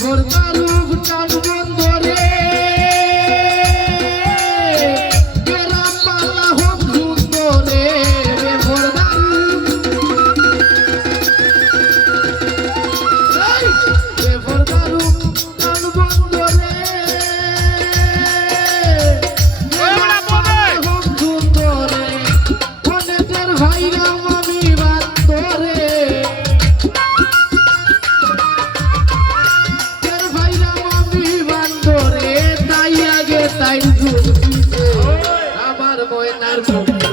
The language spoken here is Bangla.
ভোর কালু কালু en alto.